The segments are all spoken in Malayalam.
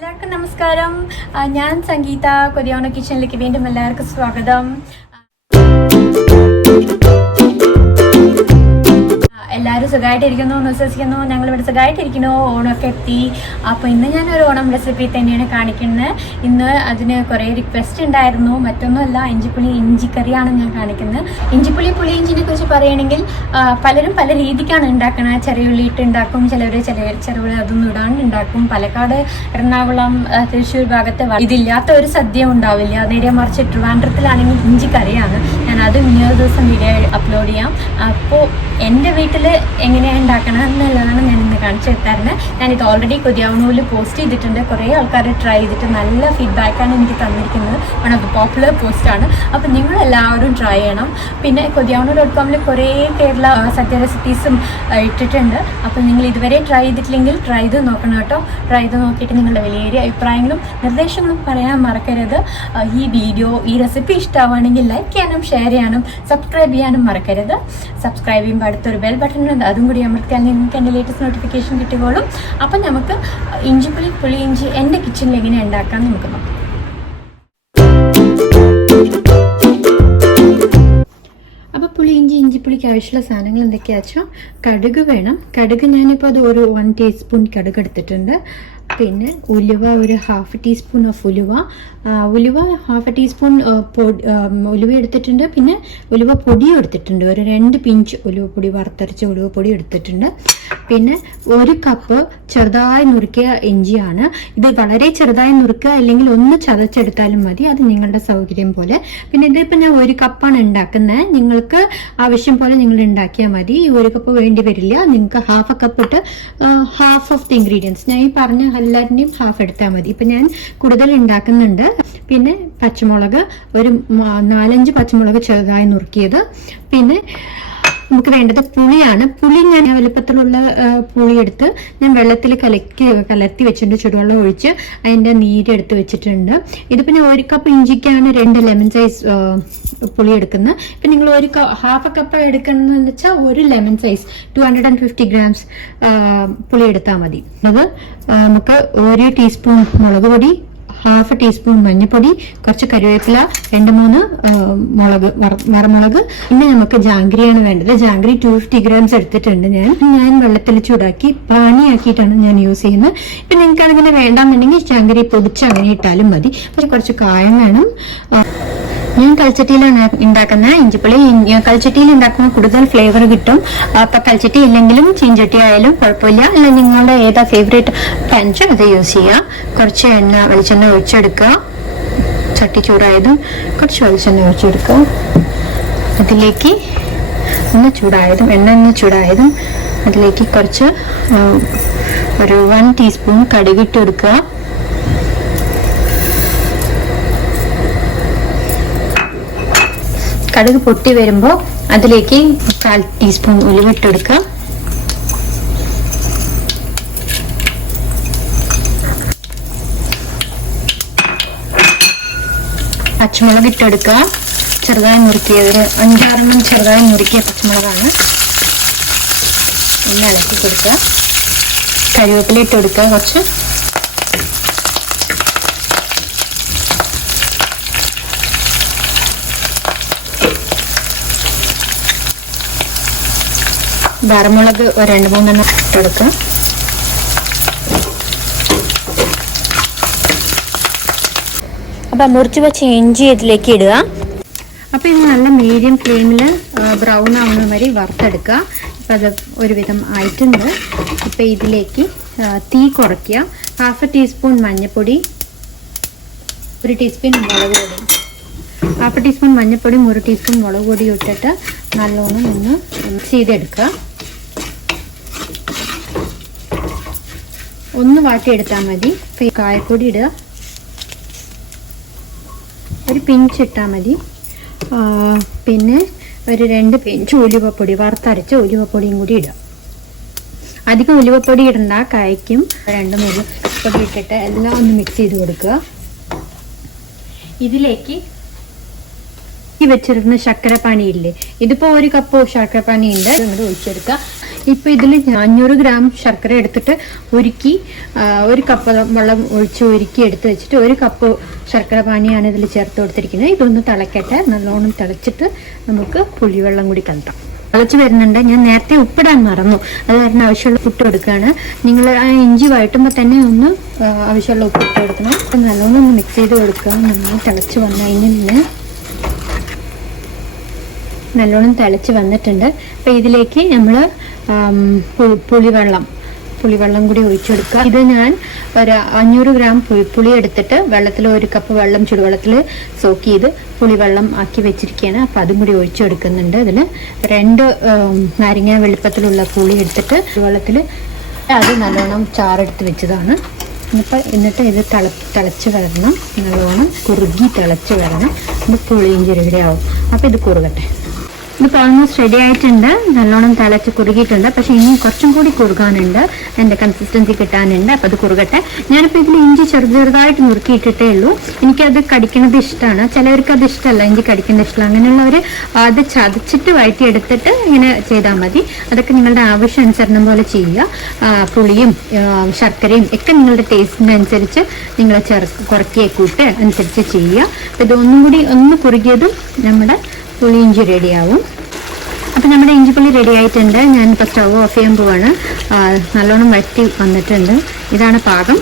എല്ലാവർക്കും നമസ്കാരം. ഞാൻ സംഗീത. കൊതിയാവുന്ന കിച്ചണിലേക്ക് വീണ്ടും എല്ലാവർക്കും സ്വാഗതം. എല്ലാവരും സുഖമായിട്ടിരിക്കുന്നു എന്ന് വിശ്വസിക്കുന്നു. ഞങ്ങളിവിടെ സുഖമായിട്ടിരിക്കുന്നു. ഓണമൊക്കെ എത്തി. അപ്പോൾ ഇന്ന് ഞാനൊരു ഓണം റെസിപ്പി തന്നെയാണ് കാണിക്കുന്നത്. ഇന്ന് അതിന് കുറേ റിക്വസ്റ്റ് ഉണ്ടായിരുന്നു. മറ്റൊന്നുമല്ല, ഇഞ്ചിപ്പുളി ഇഞ്ചിക്കറിയാണ് ഞാൻ കാണിക്കുന്നത്. ഇഞ്ചിപ്പുളി പുളി ഇഞ്ചിനെ കുറിച്ച് പറയുകയാണെങ്കിൽ പലരും പല രീതിക്കാണ് ഉണ്ടാക്കുന്നത്. ചെറിയുള്ളി ഇട്ട് ഉണ്ടാക്കും, ചിലർ ചെറുള്ളി അതൊന്നും ഇടാണ്ട് ഉണ്ടാക്കും. പാലക്കാട്, എറണാകുളം, തൃശ്ശൂർ ഭാഗത്ത് ഇതില്ലാത്ത ഒരു സദ്യ ഉണ്ടാവില്ല. നേരെ മറിച്ച് ട്രിവാൻഡ്രത്തിലാണെങ്കിൽ ഇഞ്ചിക്കറിയാണ്. ഞാൻ അത് ഇന്നൊരു ദിവസം വീഡിയോ അപ്ലോഡ് ചെയ്യാം. അപ്പോൾ എൻ്റെ വീട്ടിൽ എങ്ങനെയാണ് ഉണ്ടാക്കണം എന്നുള്ളതാണ് ഞാൻ ഇന്ന് കാണിച്ചു തരുന്നത്. ഞാനിത് ഓൾറെഡി കൊതിയാവുന്നൂരിൽ പോസ്റ്റ് ചെയ്തിട്ടുണ്ട്. കുറേ ആൾക്കാർ ട്രൈ ചെയ്തിട്ട് നല്ല ഫീഡ്ബാക്കാണ് എനിക്ക് തന്നിരിക്കുന്നത്. വൺ ഓഫ് ദ പോപ്പുലർ പോസ്റ്റാണ്. അപ്പോൾ നിങ്ങളെല്ലാവരും ട്രൈ ചെയ്യണം. പിന്നെ kothiyavunu.com കുറേ കേരള സദ്യ റെസിപ്പീസും ഇട്ടിട്ടുണ്ട്. അപ്പോൾ നിങ്ങൾ ഇതുവരെ ട്രൈ ചെയ്തിട്ടില്ലെങ്കിൽ ട്രൈ ചെയ്ത് നോക്കണം കേട്ടോ. ട്രൈ ചെയ്ത് നോക്കിയിട്ട് നിങ്ങളുടെ വലിയ അഭിപ്രായങ്ങളും നിർദ്ദേശങ്ങളും പറയാൻ മറക്കരുത്. ഈ റെസിപ്പി ഇഷ്ടമാവുകയാണെങ്കിൽ ലൈക്ക് ചെയ്യാനും ഷെയർ ചെയ്യാനും സബ്സ്ക്രൈബ് ചെയ്യാനും മറക്കരുത്. സബ്സ്ക്രൈബ് ചെയ്യുമ്പോൾ അടുത്തൊരു ബെൽ ബട്ടൺ ഉണ്ട്, അതും കൂടി അമർത്തിയാൽ നിങ്ങൾക്ക് എൻ്റെ ലേറ്റസ്റ്റ് നോട്ടിഫിക്കേഷൻ കിട്ടിക്കോളും. അപ്പം നമുക്ക് ഇഞ്ചിപ്പുളി പുളി ഇഞ്ചി എൻ്റെ കിച്ചണിൽ എങ്ങനെ ഉണ്ടാക്കാൻ നമുക്ക് നോക്കാം. അപ്പോൾ പുളി ഇഞ്ചി ഇഞ്ചിപ്പുളിക്ക് ആവശ്യമുള്ള സാധനങ്ങൾ എന്തൊക്കെയാണെന്ന് വെച്ചാൽ, കടുക് വേണം. കടുക് ഞാനിപ്പോൾ അത് ഒരു 1 ടീസ്പൂൺ കടുക് എടുത്തിട്ടുണ്ട്. പിന്നെ ഉലുവ ഒരു 1/2 ടീസ്പൂൺ ഓഫ് ഉലുവ 1/2 ടീസ്പൂൺ ഉലുവ എടുത്തിട്ടുണ്ട്. പിന്നെ ഉലുവ പൊടിയും എടുത്തിട്ടുണ്ട്. ഒരു 2 പിഞ്ച് ഉലുവപ്പൊടി, വറുത്തരച്ച ഉലുവപ്പൊടി എടുത്തിട്ടുണ്ട്. പിന്നെ 1 കപ്പ് ചെറുതായി നുറുക്കിയ ഇഞ്ചിയാണ്. ഇത് വളരെ ചെറുതായി നുറുക്കുക, അല്ലെങ്കിൽ ഒന്ന് ചതച്ചെടുത്താലും മതി, അത് നിങ്ങളുടെ സൗകര്യം പോലെ. പിന്നെ ഇതിപ്പോൾ ഞാൻ 1 കപ്പാണ് ഉണ്ടാക്കുന്നത്. നിങ്ങൾക്ക് ആവശ്യം പോലെ നിങ്ങൾ ഉണ്ടാക്കിയാൽ മതി. ഈ 1 കപ്പ് വേണ്ടി വരില്ല. നിങ്ങൾക്ക് 1/2 കപ്പ് ഇട്ട് ഹാഫ് ഓഫ് ദി ഇൻഗ്രീഡിയൻസ് ഞാൻ ഈ പറഞ്ഞ എല്ലാത്തിൻ്റെയും ഹാഫ് എടുത്താൽ മതി. ഇപ്പം ഞാൻ കൂടുതൽ ഉണ്ടാക്കുന്നുണ്ട്. പിന്നെ പച്ചമുളക് ഒരു 4-5 പച്ചമുളക് ചെറുതായി നുറുക്കിയത്. പിന്നെ നമുക്ക് വേണ്ടത് പുളിയാണ്. പുളി ഞാൻ വലുപ്പത്തിലുള്ള പുളി എടുത്ത് ഞാൻ വെള്ളത്തിൽ കലർത്തി വെച്ചിട്ടുണ്ട്. ചുടുവെള്ളം ഒഴിച്ച് അതിൻ്റെ നീരെടുത്ത് വെച്ചിട്ടുണ്ട്. ഇതിപ്പോൾ ഞാൻ 1 കപ്പ് ഇഞ്ചിക്കാണ് 2 ലെമൺ സൈസ് പുളി എടുക്കുന്നത്. ഇപ്പം നിങ്ങൾ 1/2 കപ്പ് എടുക്കണമെന്ന് വെച്ചാൽ 1 ലെമൺ സൈസ് 250 ഗ്രാംസ് പുളി എടുത്താൽ മതി. അത് നമുക്ക് 1 ടീസ്പൂൺ മുളക് പൊടി, 1/2 ടീസ്പൂൺ മഞ്ഞൾപ്പൊടി, കുറച്ച് കറിവേപ്പില, 2-3 വറമുളക്. പിന്നെ നമുക്ക് ജാഗ്രിയാണ് വേണ്ടത്. ജാഗ്രി 250 ഗ്രാംസ് എടുത്തിട്ടുണ്ട്. ഞാൻ വെള്ളത്തിൽ ചൂടാക്കി പാനിയാക്കിയിട്ടാണ് ഞാൻ യൂസ് ചെയ്യുന്നത്. ഇപ്പം നിങ്ങൾക്ക് അങ്ങനെ വേണ്ടാന്നുണ്ടെങ്കിൽ ജാഗ്രി പൊടിച്ച് അങ്ങനെ ഇട്ടാലും മതി. പക്ഷെ കുറച്ച് കായം വേണം. ഞാൻ കൽച്ചട്ടിയിലാണ് ഉണ്ടാക്കുന്നത് ഇഞ്ചിപ്പുളി. കൽച്ചട്ടിയിൽ ഉണ്ടാക്കുമ്പോൾ കൂടുതൽ ഫ്ലേവർ കിട്ടും. അപ്പൊ കൽച്ചട്ടി ഇല്ലെങ്കിലും ചീഞ്ചട്ടി ആയാലും കുഴപ്പമില്ല. അല്ല നിങ്ങളുടെ ഏതാ ഫേവറേറ്റ് പഞ്ച് അത് യൂസ് ചെയ്യാം. കുറച്ച് വെളിച്ചെണ്ണ ഒഴിച്ചെടുക്കുക. ചട്ടി ചൂടായതും കുറച്ച് വെളിച്ചെണ്ണ ഒഴിച്ചെടുക്കുക. അതിലേക്ക് എണ്ണ ഒന്ന് ചൂടായതും അതിലേക്ക് കുറച്ച് ഒരു 1 ടീസ്പൂൺ കടുകിട്ട് കൊടുക്കുക. കടുക് പൊട്ടി വരുമ്പോൾ അതിലേക്ക് 1/4 ടീസ്പൂൺ ഉലുവ ഇട്ടെടുക്കുക. പച്ചമുളക് ഇട്ടെടുക്കുക. ചെറുതായി നുറുക്കിയത് 5-6 ചെറുതായി നുറുക്കിയ പച്ചമുളകാണ്. ഒന്ന് ഇളക്കി കൊടുക്കുക. കറിവേപ്പില ഇട്ടെടുക്കുക. കുറച്ച് വറമുളക് 2-3 ഇട്ടെടുക്കുക. അപ്പം മുറിച്ച് വെച്ച് ഇഞ്ചി ഇതിലേക്ക് ഇടുക. അപ്പോൾ ഇത് നല്ല മീഡിയം ഫ്ലെയിമിൽ ബ്രൗൺ ആവുന്ന വരെ വറുത്തെടുക്കുക. അപ്പം അത് ഒരുവിധം ആയിട്ടുണ്ട്. ഇപ്പം ഇതിലേക്ക് തീ കുറയ്ക്കുക. 1/2 ടീസ്പൂൺ മഞ്ഞൾപ്പൊടി, 1 ടീസ്പൂൺ മുളക് പൊടി, 1/2 ടീസ്പൂൺ മഞ്ഞൾപ്പൊടിയും 1 ടീസ്പൂൺ മുളക് പൊടിയും ഇട്ടിട്ട് നല്ലോണം ഒന്ന് മിക്സ് ചെയ്തെടുക്കുക. ഒന്ന് വാട്ടിയെടുത്താൽ മതി. കായപ്പൊടി ഇടുക. ഒരു പിഞ്ച് ഇട്ടാൽ മതി. പിന്നെ ഒരു 2 പിഞ്ച് ഉലുവപ്പൊടി, വറുത്തരച്ച ഉലുവപ്പൊടിയും കൂടി ഇടുക. അധികം ഉലുവപ്പൊടി ഇടണ്ട, കായ്ക്കും. 2 ഉലുവപ്പൊടി ഇട്ടിട്ട് എല്ലാം ഒന്ന് മിക്സ് ചെയ്ത് കൊടുക്കുക. ഇതിലേക്ക് വെച്ചിരുന്ന ശർക്കരപ്പാനി ഇല്ലേ, ഇതിപ്പോൾ 1 കപ്പ് ശർക്കരപ്പാനി ഉണ്ട്. ഇങ്ങോട്ട് ഒഴിച്ചെടുക്കുക. ഇപ്പോൾ ഇതിൽ 500 ഗ്രാം ശർക്കര എടുത്തിട്ട് ഉരുക്കി 1 കപ്പ് വെള്ളം ഒഴിച്ച് ഉരുക്കി എടുത്ത് വെച്ചിട്ട് 1 കപ്പ് ശർക്കര പാനിയാണ് ഇതിൽ ചേർത്ത് കൊടുത്തിരിക്കുന്നത്. ഇതൊന്ന് തിളക്കട്ടെ. നല്ലോണം തിളച്ചിട്ട് നമുക്ക് പുളിവെള്ളം കൂടി കലത്താം. തിളച്ച് വരുന്നുണ്ട്. ഞാൻ നേരത്തെ ഉപ്പിടാൻ മറന്നു, അത് കാരണം ആവശ്യമുള്ള ഉപ്പ് കൊടുക്കുകയാണ്. നിങ്ങൾ ആ ഇഞ്ചി വഴട്ടുമ്പോൾ തന്നെ ഒന്ന് ആവശ്യമുള്ള ഉപ്പ് ഇട്ട് കൊടുക്കണം. നല്ലോണം ഒന്ന് മിക്സ് ചെയ്ത് കൊടുക്കുക. നല്ലോണം തിളച്ച് വന്നു കഴിഞ്ഞ് നല്ലോണം തിളച്ച് വന്നിട്ടുണ്ട്. അപ്പോൾ ഇതിലേക്ക് നമ്മൾ പുളിവെള്ളം കൂടി ഒഴിച്ചെടുക്കുക. ഇത് ഞാൻ ഒരു 500 ഗ്രാം പുളി എടുത്തിട്ട് വെള്ളത്തിൽ 1 കപ്പ് വെള്ളം ചുടുവെള്ളത്തിൽ സോക്ക് ചെയ്ത് പുളിവെള്ളം ആക്കി വെച്ചിരിക്കുകയാണ്. അപ്പോൾ അതും കൂടി ഒഴിച്ചെടുക്കുന്നുണ്ട്. ഇതിൽ 2 നാരങ്ങ വലുപ്പത്തിലുള്ള പുളി എടുത്തിട്ട് വെള്ളത്തിൽ അത് നല്ലോണം ചാറെടുത്ത് വെച്ചതാണ്. എന്നിട്ട് ഇത് തിളച്ച് വരണം. നല്ലോണം കുറുകി തിളച്ച് വരണം. ഇത് പുളിയിഞ്ചി റെഡിയാവും. അപ്പോൾ ഇത് കുറുകട്ടെ. ഇതിപ്പോൾ ഓൾമോസ്റ്റ് റെഡി ആയിട്ടുണ്ട്. നല്ലോണം തിളച്ച് കുറുകിയിട്ടുണ്ട്. പക്ഷേ ഇനി കുറച്ചും കൂടി കുറുകാനുണ്ട്, എൻ്റെ കൺസിസ്റ്റൻസി കിട്ടാനുണ്ട്. അപ്പോൾ അത് കുറുകട്ടെ. ഞാനിപ്പോൾ ഇതിൽ ഇഞ്ചി ചെറുതായിട്ട് നുറുക്കിയിട്ടിട്ടേ ഉള്ളൂ. എനിക്കത് കടിക്കുന്നത് ഇഷ്ടമാണ്. ചിലവർക്ക് അത് ഇഷ്ടമല്ല, ഇഞ്ചി കടിക്കുന്നത് ഇഷ്ടമല്ല. അങ്ങനെയുള്ളവർ അത് ചതച്ചിട്ട് വഴറ്റിയെടുത്തിട്ട് ഇങ്ങനെ ചെയ്താൽ മതി. അതൊക്കെ നിങ്ങളുടെ ആവശ്യാനുസരണം പോലെ ചെയ്യുക. പുളിയും ശർക്കരയും ഒക്കെ നിങ്ങളുടെ ടേസ്റ്റിനനുസരിച്ച് നിങ്ങൾ കുറയ്ക്കുക കൂട്ട് അനുസരിച്ച് ചെയ്യുക. അപ്പോൾ ഇതൊന്നും കൂടി ഒന്ന് കുറുകിയതും നമ്മുടെ പുളി ഇഞ്ചി റെഡിയാവും. അപ്പോൾ നമ്മുടെ ഇഞ്ചിപ്പുളി റെഡി ആയിട്ടുണ്ട്. ഞാനിപ്പോൾ സ്റ്റവ് ഓഫ് ചെയ്യാൻ പോവാണ്. നല്ലോണം വറ്റി വന്നിട്ടുണ്ട്. ഇതാണ് പാകം.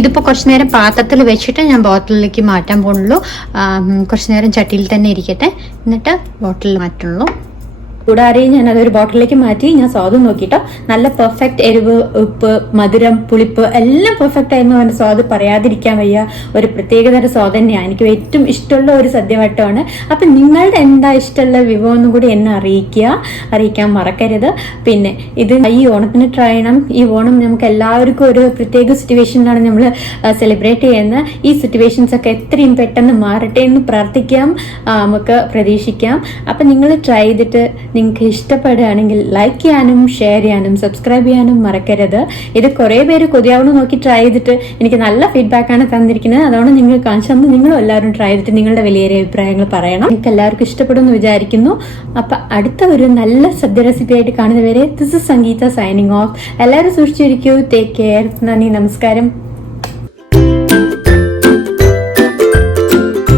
ഇതിപ്പോൾ കുറച്ച് നേരം പാത്രത്തിൽ വെച്ചിട്ട് ഞാൻ ബോട്ടിലിലേക്ക് മാറ്റാൻ പോകുന്നുള്ളൂ. കുറച്ച് നേരം ചട്ടിയിൽ തന്നെ ഇരിക്കട്ടെ, എന്നിട്ട് ബോട്ടിലിൽ മാറ്റുള്ളൂ. കൂടാതെ ഞാൻ അതൊരു ബോട്ടിലേക്ക് മാറ്റി ഞാൻ സ്വാദ് നോക്കിയിട്ടോ. നല്ല പെർഫെക്റ്റ് എരിവ്, ഉപ്പ്, മധുരം, പുളിപ്പ് എല്ലാം പെർഫെക്റ്റ് ആയിരുന്നു. അതിൻ്റെ സ്വാദ് പറയാതിരിക്കാൻ വയ്യ. ഒരു പ്രത്യേകതര സ്വാദ് തന്നെയാണ്. എനിക്ക് ഏറ്റവും ഇഷ്ടമുള്ള ഒരു സദ്യവട്ടമാണ്. അപ്പം നിങ്ങളുടെ എന്താ ഇഷ്ടമുള്ള വിഭവം എന്നും കൂടി എന്നെ അറിയിക്കാൻ മറക്കരുത്. പിന്നെ ഇത് ഈ ഓണത്തിന് ട്രൈ ചെയ്യണം. ഈ ഓണം നമുക്ക് എല്ലാവർക്കും ഒരു പ്രത്യേക സിറ്റുവേഷനിലാണ് നമ്മൾ സെലിബ്രേറ്റ് ചെയ്യുന്നത്. ഈ സിറ്റുവേഷൻസ് ഒക്കെ എത്രയും പെട്ടെന്ന് മാറട്ടെ എന്ന് പ്രാർത്ഥിക്കാം, നമുക്ക് പ്രതീക്ഷിക്കാം. അപ്പം നിങ്ങൾ ട്രൈ ചെയ്തിട്ട് നിങ്ങൾക്ക് ഇഷ്ടപ്പെടുകയാണെങ്കിൽ ലൈക്ക് ചെയ്യാനും ഷെയർ ചെയ്യാനും സബ്സ്ക്രൈബ് ചെയ്യാനും മറക്കരുത്. ഇത് കുറേ പേര് കൊതിയാവണം നോക്കി ട്രൈ ചെയ്തിട്ട് എനിക്ക് നല്ല ഫീഡ്ബാക്കാണ് തന്നിരിക്കുന്നത്. അതുകൊണ്ട് നിങ്ങൾ കാണിച്ചു തന്നു. നിങ്ങളും എല്ലാവരും ട്രൈ ചെയ്തിട്ട് നിങ്ങളുടെ വലിയ അഭിപ്രായങ്ങൾ പറയണം. നിങ്ങൾക്ക് എല്ലാവർക്കും ഇഷ്ടപ്പെടുമെന്ന് വിചാരിക്കുന്നു. അപ്പം അടുത്ത ഒരു നല്ല സദ്യ റെസിപ്പി ആയിട്ട് കാണുന്നവരെ this is Sangeetha signing off. എല്ലാവരും സൂക്ഷിച്ചിരിക്കൂ. Take care. നന്ദി, നമസ്കാരം.